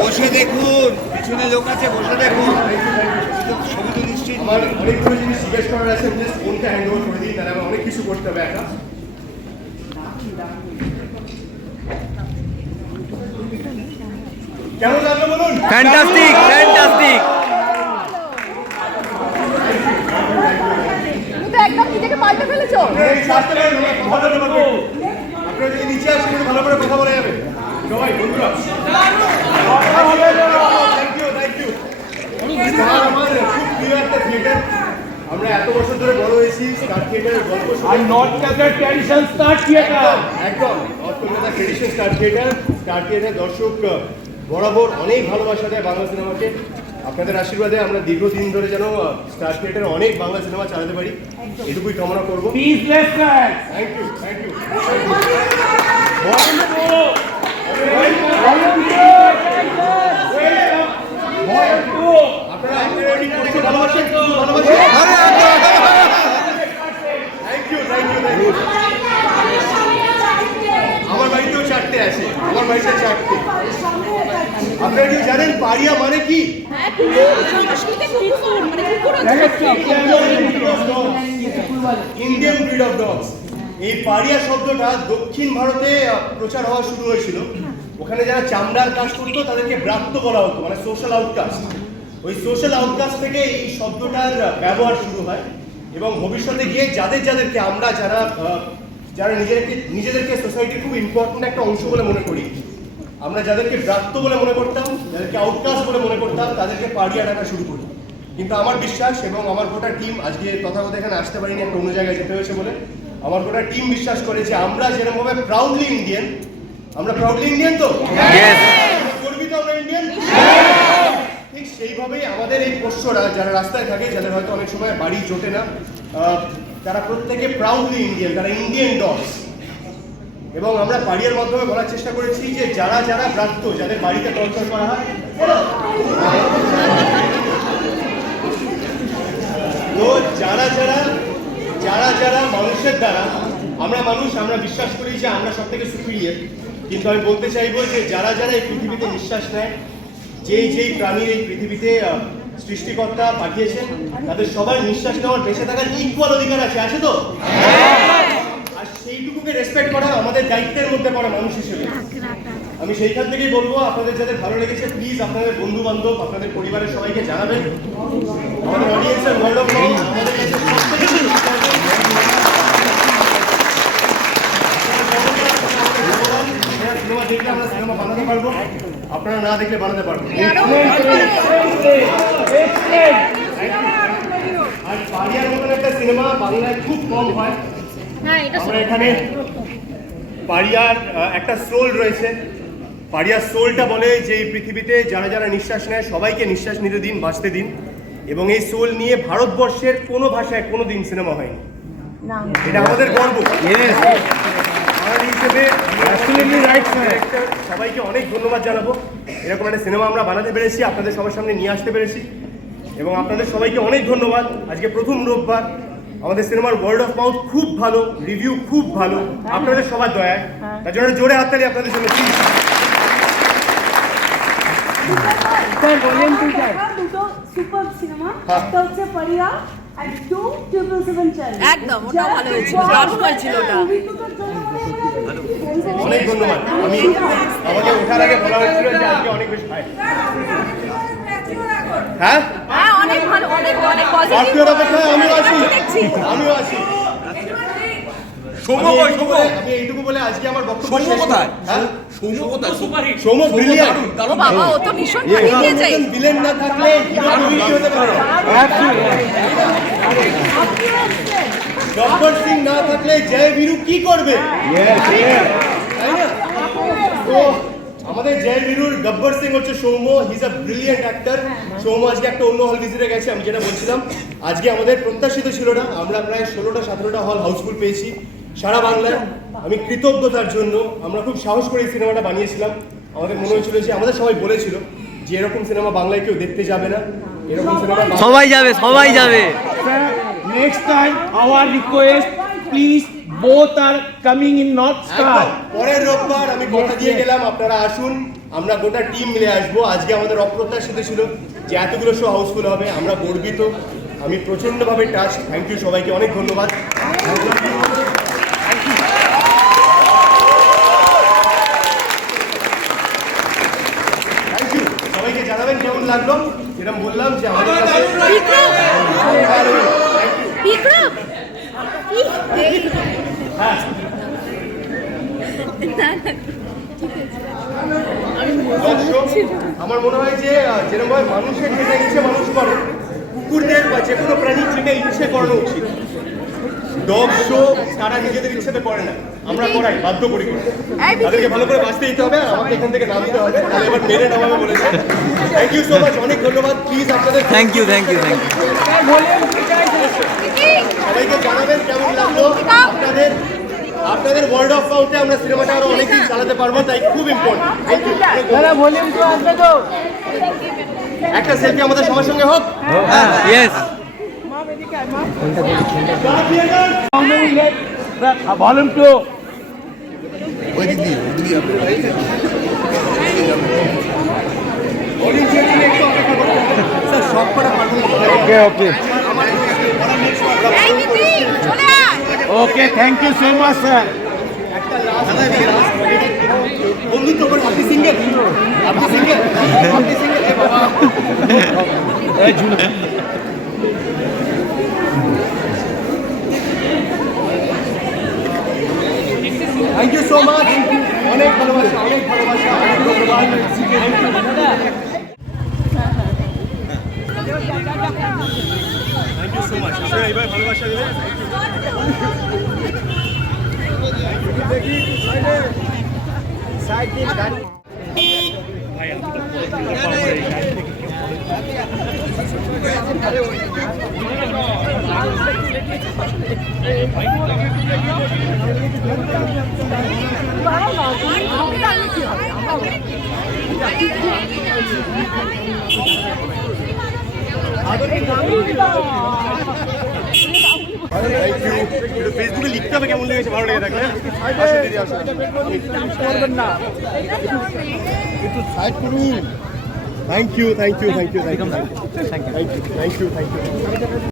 বসে দেখুন, পিছনে লোক আছে, বসে দেখুন। ছবি তো নিশ্চয়ই। আমার অনেকগুলো জিনিস জিজ্ঞেস করার আছে, জাস্ট ফোনটা হ্যান্ড ওভার করে দিই, তাহলে আমার অনেক কিছু করতে হবে একা। কেমন লাগলো বলুন? Fantastic, fantastic. তুমি একদম নিজেকে পাল্টে ফেলেছো। আপনারা যদি নিচে আসেন ভালো করে কথা বলা যাবে সবাই বন্ধুরা। আমার খুব প্রিয় একটা থিয়েটার, আমরা এত বছর ধরে বড় হয়েছি স্টার থিয়েটারের গল্প শুনে। North Kolkata tradition star theatre, একদম north Kolkata tradition star theatre. Star theatre দর্শক বরাবর অনেক ভালোবাসা দেয় বাংলা সিনেমাকে। আপনাদের আশীর্বাদে আমরা দীর্ঘদিন ধরে যেন স্টার থিয়েটারে অনেক বাংলা সিনেমা চালাতে পারি, এটুকুই কামনা করবো। Please respect. Thank you, thank you. আপনারা এই করতে ভালোবাসেন, ভালোবাসেন। Thank you, thank you, thank you. আমার বাড়িতেও চারটে আছে, আমার বাড়িতে চারটে। আপনারা কি জানেন পাড়িয়া মানে কি? Indian breed of dogs. এই পাড়িয়া শব্দটা দক্ষিণ ভারতে প্রচার হওয়া শুরু হয়েছিল। ওখানে যারা চামড়ার কাজ করতো তাদেরকে ব্রাত্য বলা হতো, মানে সোশ্যাল আউটকাস্ট। ওই সোশ্যাল আউটকাস্ট থেকে এই শব্দটার ব্যবহার শুরু হয় এবং ভবিষ্যতে গিয়ে যাদেরকে আমরা যারা নিজেদেরকে সোসাইটির খুব ইম্পর্টেন্ট একটা অংশ বলে মনে করি, আমরা যাদেরকে ব্রাত্য বলে মনে করতাম, যাদেরকে আউটকাস্ট বলে মনে করতাম, তাদেরকে পাড়িয়া ডাকা শুরু করি। কিন্তু আমার বিশ্বাস এবং আমার গোটা টিম, আজকে তথাগত এখানে আসতে পারিনি, একটা অন্য জায়গায় যেতে হয়েছে বলে, আমার গোটা টিম বিশ্বাস করে যে আমরা যেরকমভাবে প্রাউডলি ইন্ডিয়ান, আমরা প্রাউডলি ইন্ডিয়ান তো গর্বিত, আমরা ইন্ডিয়ান, ঠিক সেইভাবেই আমাদের এই পোষ্যরা যারা রাস্তায় থাকে, যাদের হয়তো অনেক সময় বাড়ি জোটে না, তারা প্রত্যেকে প্রাউডলি ইন্ডিয়ান, তারা ইন্ডিয়ান ডগস। এবং আমরা পাড়িয়ার মাধ্যমে বলার চেষ্টা করেছি যে যারা যারা ব্রাত্য, যাদের বাড়িতে টর্চার করা হয়, তো যারা যারা মানুষের দ্বারা, আমরা মানুষ, আমরা বিশ্বাস করি যে আমরা সব থেকে সুপিরিয়র, কিন্তু আমি বলতে চাইবো যে যারা এই পৃথিবীতে নিঃশ্বাস নেয়, যেই প্রাণীর এই পৃথিবীতে সৃষ্টিকর্তা পাঠিয়েছেন, তাদের সবার নিঃশ্বাস নেওয়ার, বেঁচে থাকার ইকুয়াল অধিকার আছে তো? আর সেইটুকুকে রেসপেক্ট করা আমাদের দায়িত্বের মধ্যে পড়ে মানুষ হিসেবে। আমি সেইখান থেকেই বলবো, আপনাদের যাদের ভালো লেগেছে প্লিজ আপনাদের বন্ধু বান্ধব, আপনাদের পরিবারের সবাইকে জানাবেন। আমাদের অডিয়েন্সের ওয়ার্ড অফ মাউথ আমাদের কাছে সবথেকে সিনেমা দেখলে আমরা সিনেমা বানাতে পারবো, আপনারা না দেখলে বানাতে পারবো। আর পাড়িয়ার মতন একটা সিনেমা বাংলায় খুব কম হয়। আমরা এখানে পাড়িয়ার একটা সোল রয়েছে, পাড়িয়ার সোলটা বলে যে এই পৃথিবীতে যারা নিঃশ্বাস নেয় সবাইকে নিঃশ্বাস নিতে দিন, বাঁচতে দিন। এবং এই সোল নিয়ে ভারতবর্ষের কোনো ভাষায় কোনো দিন সিনেমা হয়নি, এটা আমাদের গর্ব। হিসেবে সবাইকে অনেক ধন্যবাদ জানাবো। এরকম একটা সিনেমা আমরা বানাতে পেরেছি, আপনাদের সবার সামনে নিয়ে আসতে পেরেছি, এবং আপনাদের সবাইকে অনেক ধন্যবাদ। আজকে প্রথম রোববার, আমাদের সিনেমার ওয়ার্ড অফ মাউথ খুব ভালো, রিভিউ খুব ভালো, আপনাদের সবার দয়ায়। তার জন্য জোরে হাততালি আপনাদের জন্য। দুটো সুপার সিনেমা, একটা হচ্ছে পাড়িয়া আর 277 একদম ওটা ভালো হয়েছিল, দারুণ হয়েছিল ওটা। অনেক ধন্যবাদ। আমাকে ওঠার আগে বলা হয়েছিল যে আজকে অনেক বেশি ভাই। হ্যাঁ অনেক ভালো, অনেক পজিটিভ। আপনার অপেক্ষায় আমিও আছি। আমি এইটুকু বলে আজকে আমার বক্তব্য শেষ। কোথায়? হ্যাঁ সৌম্য ব্রিলিয়ান্ট। বাবা ও তো ভীষণ ভালো দিয়েছে। ভিলেন না থাকলে হিরো তৈরি হতে পারে। গব্বর সিং না থাকলে জয় বীরু কি করবে? তাই না? তো আমাদের জয় বীরুর গব্বর সিং হচ্ছে Soumya, he is a brilliant actor. Soumya আজকে একটা অন্য হল ভিজিটে গেছে, আমি যেটা বলছিলাম, আজকে আমাদের প্রত্যাশিত ছিল না, আমরা প্রায় 16টা-17টা হল হাউসফুল পেয়েছি সারা বাংলায়। আমি কৃতজ্ঞতার জন্য, আমরা খুব সাহস করে এই সিনেমাটা বানিয়েছিলাম। আমাদের মনে হয়েছিল যে, আমাদের সবাই বলেছিল যে এরকম সিনেমা বাংলায় কেউ দেখতে যাবে না, এরকম সিনেমা সবাই যাবে। Next time our request, please both are coming in North একদম। Star. পরের রোববার আমি কথা দিয়ে গেলাম, আপনারা আসুন, আমরা গোটা টিম মিলে আসবো। আজকে আমাদের অপ্রত্যাশিত ছিল যে এতগুলো শো হাউসফুল হবে, আমরা গর্বিত, আমি প্রচন্ডভাবে টাচ। থ্যাংক ইউ সবাইকে, অনেক ধন্যবাদ। থ্যাংক ইউ সবাইকে, জানাবেন কেমন লাগলো। যেরকম বললাম যে আমাদের কাছে বিক্রম দর্শক, আমার মনে হয় যে যেরকম ভাবে মানুষের যেটা ইচ্ছে মানুষ করে, কুকুরদের বা যে কোনো প্রাণীর যেটা ইচ্ছে করানো উচিত। ডগ শো তারা নিজেদের ইচ্ছেতে করে না, আমরা করাই, বাধ্য করি করে। তাদেরকে ভালো করে বাঁচতে দিতে হবে, আর আমাকে এখান থেকে নামতে হবে, তাহলে এবার মেরে নামাবে বলেছে। থ্যাংক ইউ সো মাচ, অনেক ধন্যবাদ। প্লিজ আপনাদের thank you thank you thank you সবাইকে জানাবেন কেমন লাগলো। আপনাদের ওয়ার্ড অফ মাউথে আমরা সিনেমাটা আরো অনেকদিন চালাতে পারবো, তাই খুব ইম্পর্টেন্ট। একটা সেলফি আমাদের সবার সঙ্গে হোক। Yes How many left? Volume 2. Sir সব করা পারবো না। Okay, okay. এই দিদি চলে আয় Okay, thank you so much, sir. বন্ধুত্ব করে আপনি সিঙ্গেল, আপনি সিঙ্গেল, আপনি single. Thank you so much, অনেক ভালোবাসা, অনেক ভালোবাসা, অনেক ধন্যবাদ। থ্যাংক ইউ সো মাচ, আপনারা এইভাবে ভালোবাসা দেবেন। ফেসবুকে লিখতে হবে কেমন লেগেছে, ভালো লেগে থাকলে আসুন দিদি, আসুন। Thank you thank you thank you thank you thank you thank you thank you.